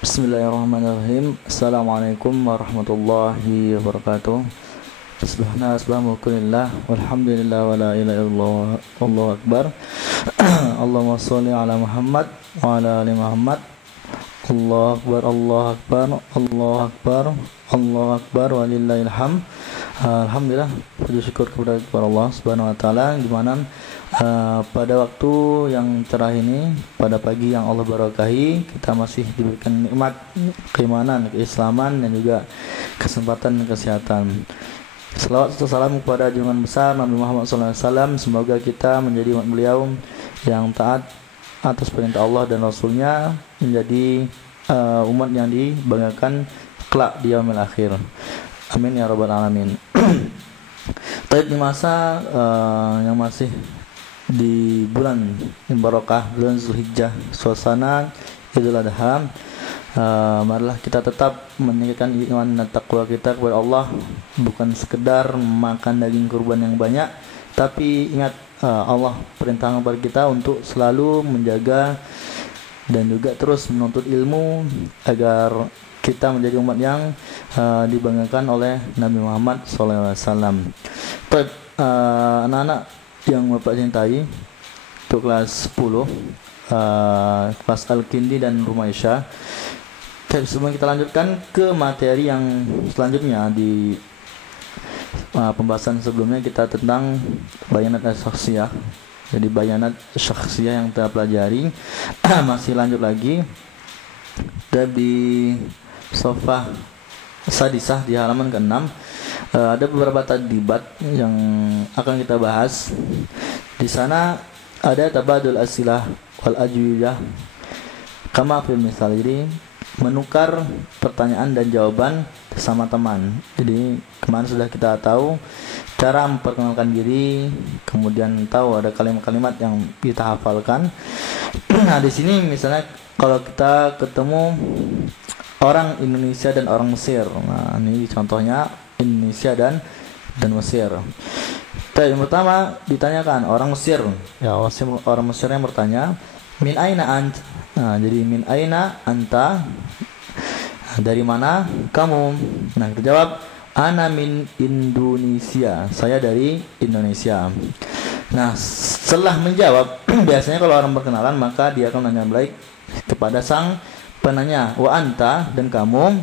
Bismillahirrahmanirrahim. Assalamualaikum warahmatullahi wabarakatuh. Subhanallah, walhamdulillah, wa la ilaha illallah, wallahu akbar. Allahumma sholli ala Muhammad wa ala ali Muhammad. Allahu akbar, Allahu akbar, Allahu akbar, Allahu akbar, walillahil hamd. Alhamdulillah, puji syukur kepada Allah Subhanahu wa taala, di mana pada waktu yang cerah ini, pada pagi yang Allah berkahi, kita masih diberikan nikmat keimanan, keislaman, dan juga kesempatan dan kesehatan. Selawat serta salam kepada junjungan besar Nabi Muhammad SAW. Semoga kita menjadi umat beliau yang taat atas perintah Allah dan Rasulnya, menjadi umat yang dibanggakan kelak di yaumil akhir. Amin ya rabbal alamin. Tapi di masa yang masih di bulan Barokah, bulan Zulhijjah, suasana Idul Adha, marilah kita tetap meningkatkan iman dan takwa kita kepada Allah. Bukan sekedar makan daging kurban yang banyak, tapi ingat, Allah perintahkan kepada kita untuk selalu menjaga dan juga terus menuntut ilmu agar kita menjadi umat yang dibanggakan oleh Nabi Muhammad SAW. Anak-anak yang Bapak cintai, untuk kelas 10, kelas Al-Kindi dan Rumaisyah. Sebelum kita lanjutkan ke materi yang selanjutnya, di pembahasan sebelumnya kita tentang bayanat syakhsiyah. Jadi bayanat syakhsiyah yang kita pelajari masih lanjut lagi. Dan di Sofah Sadisah di halaman ke-6 ada beberapa tadbibat yang akan kita bahas. Di sana ada tabadul asilah wal ajwibah kama fil misal, jadi menukar pertanyaan dan jawaban sama teman. Jadi kemarin sudah kita tahu cara memperkenalkan diri, kemudian tahu ada kalimat-kalimat yang kita hafalkan. Nah, di sini misalnya kalau kita ketemu orang Indonesia dan orang Mesir. Nah, ini contohnya Indonesia dan Mesir. Yang pertama ditanyakan orang Mesir. Ya, orang Mesir yang bertanya, min aina ant? Nah, jadi min aina anta? Dari mana kamu? Nah, kita jawab, ana min Indonesia. Saya dari Indonesia. Nah, setelah menjawab, biasanya kalau orang berkenalan maka dia akan menanya balik kepada sang penanya, wa anta, dan kamu?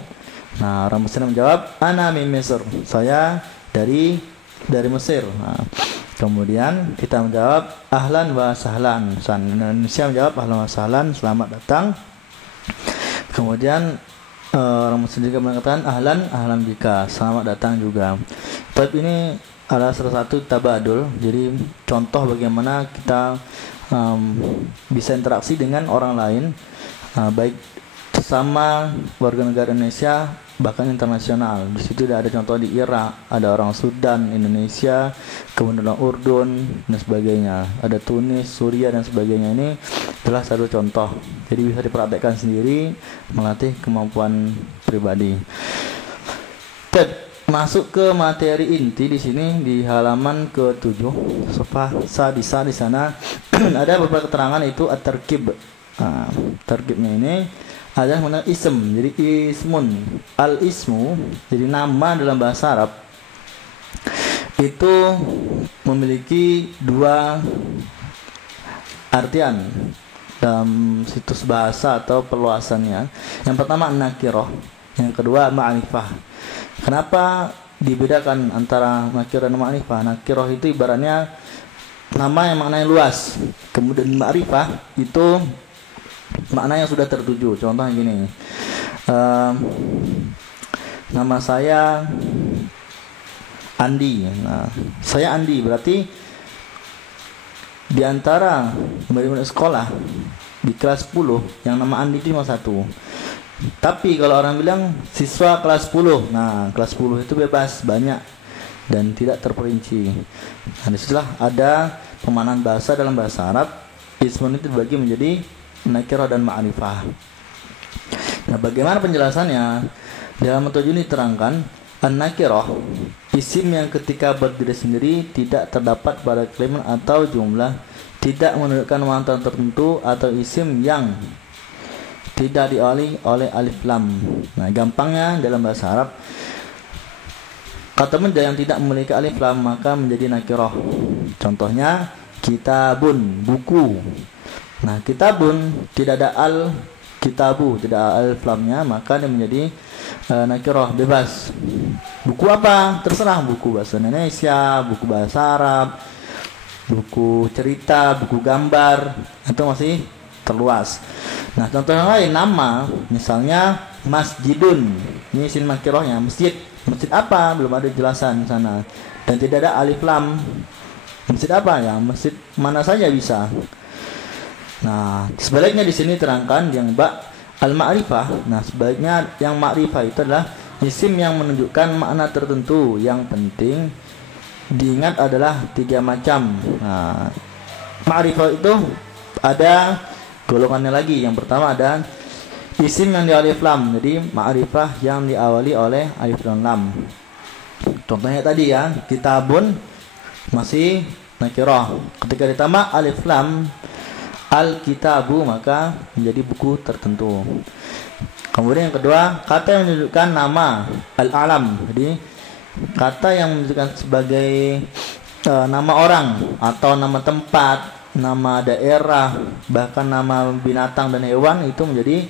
Nah, orang Mesir menjawab, ana min Mesir. Saya dari Mesir. Nah, kemudian kita menjawab, ahlan wa sahlan. Indonesia menjawab, ahlan wa sahlan, selamat datang. Kemudian orang Mesir juga mengatakan, ahlan bika, selamat datang juga. Tapi ini adalah salah satu tabadul. Jadi contoh bagaimana kita bisa interaksi dengan orang lain, baik sesama warga negara Indonesia bahkan internasional. Di situ ada contoh di Irak, ada orang Sudan, Indonesia, kemudian orang Urdun dan sebagainya. Ada Tunis, Suriah dan sebagainya. Ini adalah satu contoh. Jadi bisa dipraktekkan sendiri, melatih kemampuan pribadi. Masuk ke materi inti di sini di halaman ke-7, Sofah Sadisah. Di sana ada beberapa keterangan, itu at-tarkib. Nah, tarkibnya ini ada mana ism, jadi ismun, al ismu, jadi nama dalam bahasa Arab itu memiliki dua artian dalam situs bahasa atau perluasannya. Yang pertama nakiroh, yang kedua ma'rifah. Kenapa dibedakan antara nakirah dan ma'rifah? Nakiroh itu ibaratnya nama yang maknanya luas, kemudian ma'rifah itu makna yang sudah tertuju. Contohnya gini, nama saya Andi. Nah, saya Andi berarti di antara murid-murid sekolah di kelas 10 yang nama Andi itu cuma satu. Tapi kalau orang bilang siswa kelas 10, nah kelas 10 itu bebas, banyak dan tidak terperinci. Nah, disitulah ada pemaknaan bahasa dalam bahasa Arab. Ismun itu dibagi menjadi nakirah dan ma'rifah. Nah, bagaimana penjelasannya? Dalam metode ini diterangkan, an-nakirah, isim yang ketika berdiri sendiri tidak terdapat pada kalimat atau jumlah, tidak menunjukkan makna tertentu, atau isim yang tidak diawali oleh alif lam. Nah, gampangnya dalam bahasa Arab, kata benda yang tidak memiliki alif lam maka menjadi nakirah. Contohnya kitabun, buku. Nah, kitabun tidak ada kitabu, tidak ada alif lamnya, maka dia menjadi nakirah, bebas. Buku apa? Terserah, buku bahasa Indonesia, buku bahasa Arab, buku cerita, buku gambar, itu masih terluas. Nah, contoh yang lain, nama, misalnya masjidun, ini isim nakirahnya, masjid. Masjid apa? Belum ada jelasan di sana. Dan tidak ada alif lam. Masjid apa ya? Masjid mana saja bisa. Nah, sebaliknya di sini terangkan yang al-ma'rifah. Nah, sebaliknya yang ma'rifah itu adalah isim yang menunjukkan makna tertentu. Yang penting diingat adalah 3 macam. Nah, ma'rifah itu ada golongannya lagi. Yang pertama ada isim yang di alif lam. Jadi ma'rifah yang diawali oleh alif dan lam. Contohnya tadi ya, kitabun masih nakirah. Ketika ditambah alif lam al-kitabu maka menjadi buku tertentu. Kemudian yang kedua, kata yang menunjukkan nama, al-alam. Jadi kata yang menunjukkan sebagai nama orang atau nama tempat, nama daerah, bahkan nama binatang dan hewan itu menjadi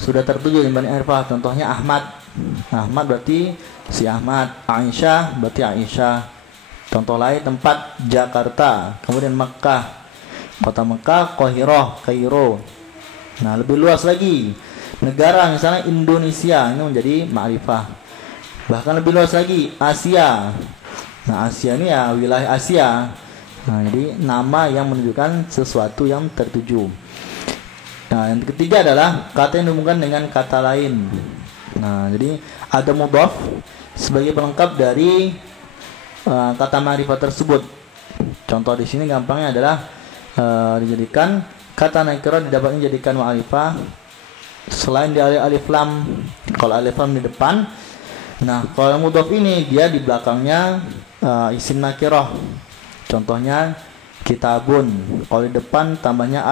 sudah tertuju di Bani Arifah. Contohnya Ahmad. Ahmad berarti si Ahmad. Aisyah berarti Aisyah. Contoh lain tempat Jakarta. Kemudian Makkah, kota Mekah, Qahirah, Kairo. Nah, lebih luas lagi, negara misalnya Indonesia, ini menjadi ma'rifah. Bahkan lebih luas lagi, Asia. Nah, Asia ini ya wilayah Asia. Nah, jadi nama yang menunjukkan sesuatu yang tertuju. Nah, yang ketiga adalah kata yang dihubungkan dengan kata lain. Nah, jadi ada mudhaf sebagai pelengkap dari kata ma'rifah tersebut. Contoh di sini gampangnya adalah dijadikan kata nakirah didapatkan dijadikan ma'rifah selain di alif lam. Kalau alif lam di depan, nah kalau mudhaf ini dia di belakangnya isim nakirah. Contohnya kitabun, kalau di depan tambahnya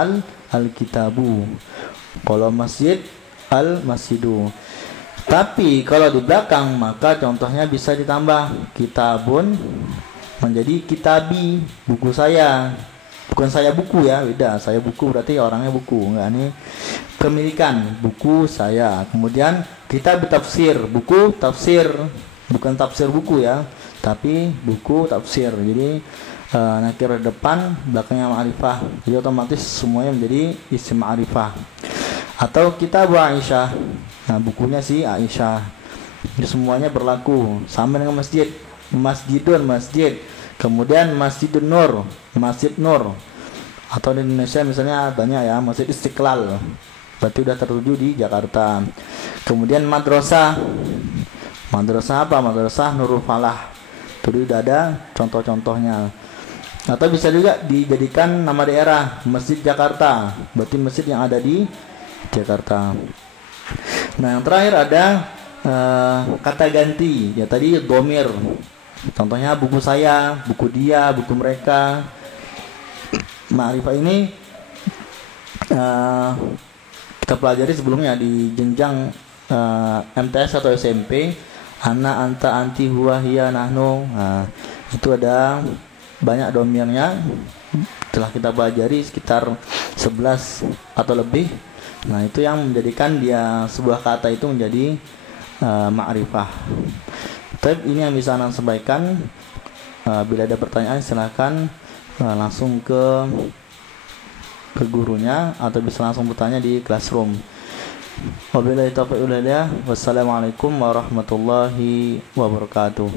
al-kitabu. Kalau masjid al-masjidu. Tapi kalau di belakang maka contohnya bisa ditambah kitabun menjadi kitabi, buku saya. Bukan saya buku ya, beda. Saya buku berarti orangnya buku. Enggak, ini kepemilikan, buku saya. Kemudian kitab tafsir, buku tafsir, bukan tafsir buku ya, tapi buku tafsir. Jadi nakir depan, belakangnya ma'rifah. Jadi otomatis semuanya menjadi isim ma'rifah. Atau kitab Aisyah. Nah, bukunya si Aisyah. Ini semuanya berlaku. Sama dengan masjid. Masjidun, masjid. Kemudian Masjidun Nur, Masjid Nur. Atau di Indonesia misalnya banyak ya, Masjid Istiqlal. Berarti udah tertuju di Jakarta. Kemudian madrasah. Madrasah apa? Madrasah Nurul Falah. Itu udah ada contoh-contohnya. Atau bisa juga dijadikan nama daerah, Masjid Jakarta. Berarti masjid yang ada di Jakarta. Nah, yang terakhir ada kata ganti. Ya tadi dhamir. Contohnya buku saya, buku dia, buku mereka. Ma'rifah ini kita pelajari sebelumnya di jenjang MTS atau SMP. Ana, anta, anti, huwa, hiya, nahnu. Nah, itu ada banyak dhamirnya. Telah kita pelajari sekitar 11 atau lebih. Nah, itu yang menjadikan dia sebuah kata itu menjadi ma'rifah. Tapi ini yang bisa Anda sampaikan. Bila ada pertanyaan silahkan langsung ke gurunya atau bisa langsung bertanya di classroom. Wabillahi taufiq wal hidayah. Wassalamualaikum warahmatullahi wabarakatuh.